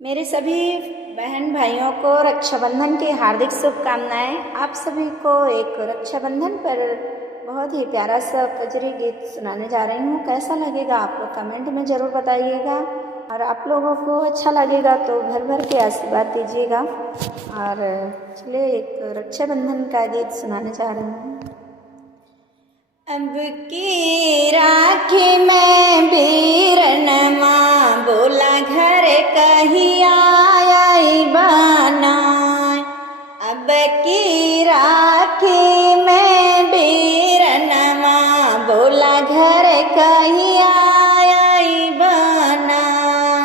मेरे सभी बहन भाइयों को रक्षाबंधन की हार्दिक शुभकामनाएं। आप सभी को एक रक्षाबंधन पर बहुत ही प्यारा सा कजरी गीत सुनाने जा रही हूँ। कैसा लगेगा आप लोग कमेंट में ज़रूर बताइएगा, और आप लोगों को अच्छा लगेगा तो भर भर के आशीर्वाद दीजिएगा। और चलिए एक रक्षाबंधन का गीत सुनाने जा रही हूँ। अब की राखी में बीरनमा बोला घर कहीं आई बनाए। अब की राखी में बीरनमा बोला घर कहीं आई बनाए।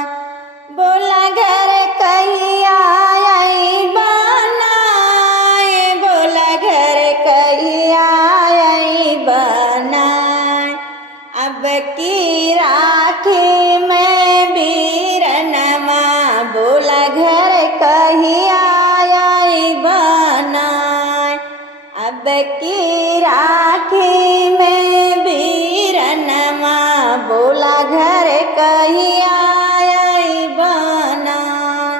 बोला घर कहीं आई बनाए। बोला घर कहीं आई बनाए। अब की राखी में बीरनमा बोला घर कहीं आई बनाए। अब की राखी में बीरनमा बोला घर कहीं आई बनाए।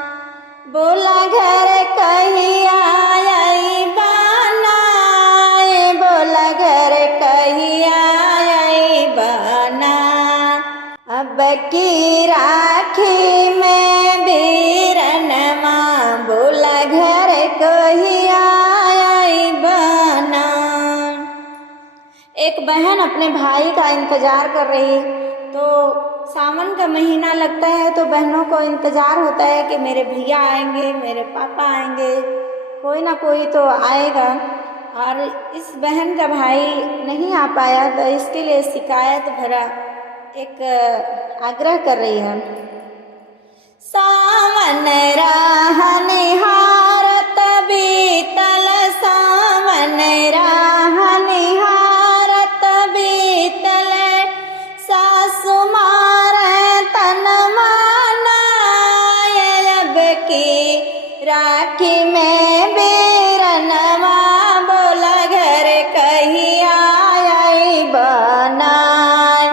बोला घर कहीं आई बनाए। बोला घर कहीं आई बनाए। अब की राखी में बीरनमा बोला घर कहीं आई बनाए। एक बहन अपने भाई का इंतजार कर रही है। तो सावन का महीना लगता है तो बहनों को इंतजार होता है कि मेरे भैया आएंगे, मेरे पापा आएंगे, कोई ना कोई तो आएगा। और इस बहन का भाई नहीं आ पाया तो इसके लिए शिकायत भरा एक आग्रह कर रही है। सावन राह निहारत बीतल, सावन राह निहारत बीतल, सासु मारे तन मानाए। अब की राखी में बीरनमा बोला घर कहीं आई बनाए।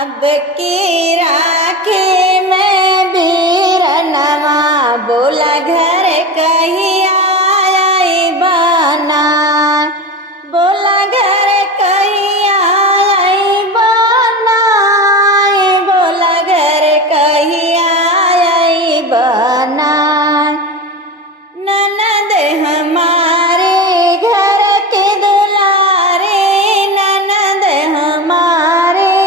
अब की राखी में बीरनमा बोला घर कहीं आई बनाए। बोला घर कहीं आई बनाए। बोला घर कहीं आई बनाए। ननद हमारे घर के दुलारे, ननद हमारे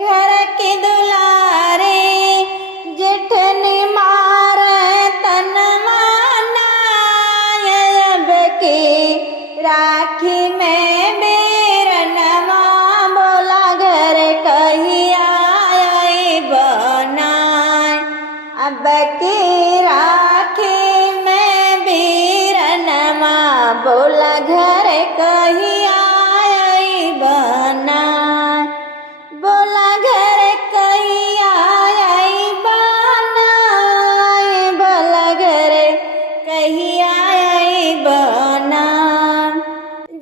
घर के दुलारे, जेठनी मारे तन मानाए। अब की राखी में बीरनमा बोला घर कहीं आई बनाए। अब की राखी में बीरनमा बोला घर कहीं आई बनाए। बोला घर कहीं आई बनाए। बोला घर कहीं आई बनाए।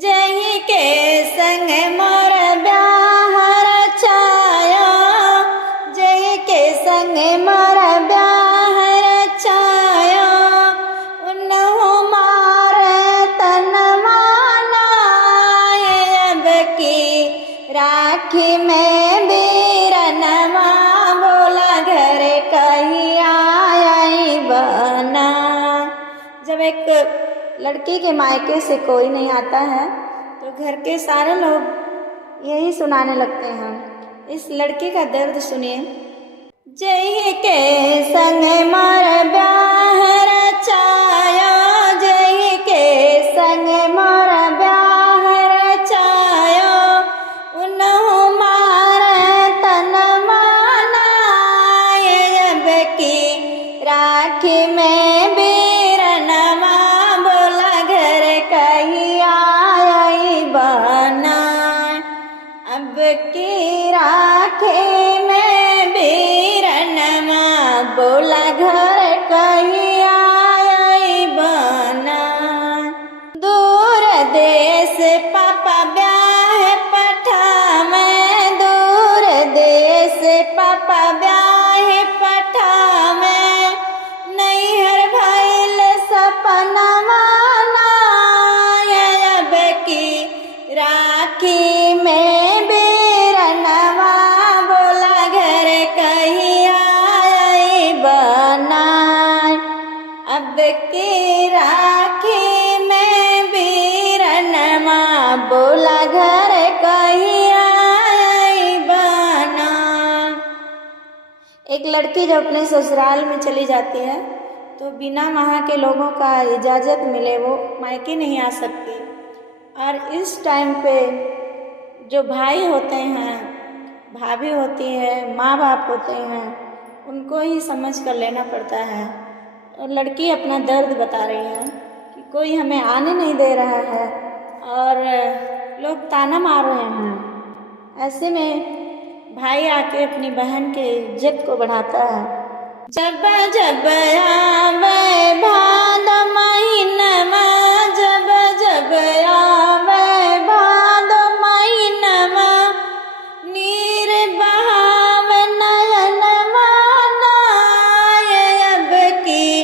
जही के संग मोर ब्याह रचायो, जही के संग मोर ब्याह रचायो, उन्हु मारे तन मानाए। अब की राखी में बीरनमा बोला घर कहीं आई बनाए। जब एक लड़की के मायके से कोई नहीं आता है तो घर के सारे लोग यही सुनाने लगते हैं। इस लड़की का दर्द सुनिए। जही के संग मोर ब्याह रचायो, जही के संग मोर ब्याह रचायो, उन्हु मारे तन मानाए। अब की राखी में बीरनमा बोला घर कहीं आई बनाए। अब की राखी में बीरनमा बोला घर कहीं आई बनाए। दूर देश पापा ब्याह पठावे, दूर देश पापा ब्याह पठावे, की राखी में बीरनमा बोला घर कहिया बना। एक लड़की जब अपने ससुराल में चली जाती है तो बिना वहाँ के लोगों का इजाज़त मिले वो मायके नहीं आ सकती। और इस टाइम पे जो भाई होते हैं, भाभी होती है, माँ बाप होते हैं, उनको ही समझ कर लेना पड़ता है। और लड़की अपना दर्द बता रही है कि कोई हमें आने नहीं दे रहा है और लोग ताना मार रहे हैं। ऐसे में भाई आके अपनी बहन के इज्जत को बढ़ाता है। जब जब आवे भादो महीनमा, जब जब आवे भादो महीनमा, नीर बहावे नयनमा नाय। अब की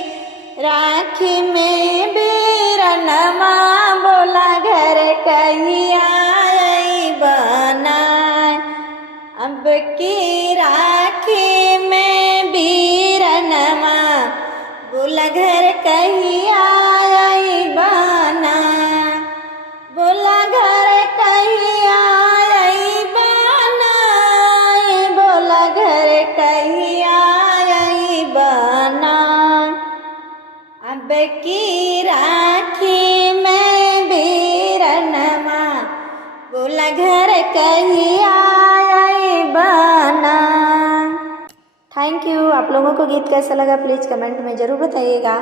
राखी में बीरनमा बोला घर कहिया बना। अब की राखी में बीरनमा बोला घर कहिया बना। बोला घर कहिया बना, बोला घर कहिया बना। अब की राखी में बीरनमा बोला घर कहिया बना। Thank you. आप लोगों को गीत कैसा लगा प्लीज़ कमेंट में ज़रूर बताइएगा।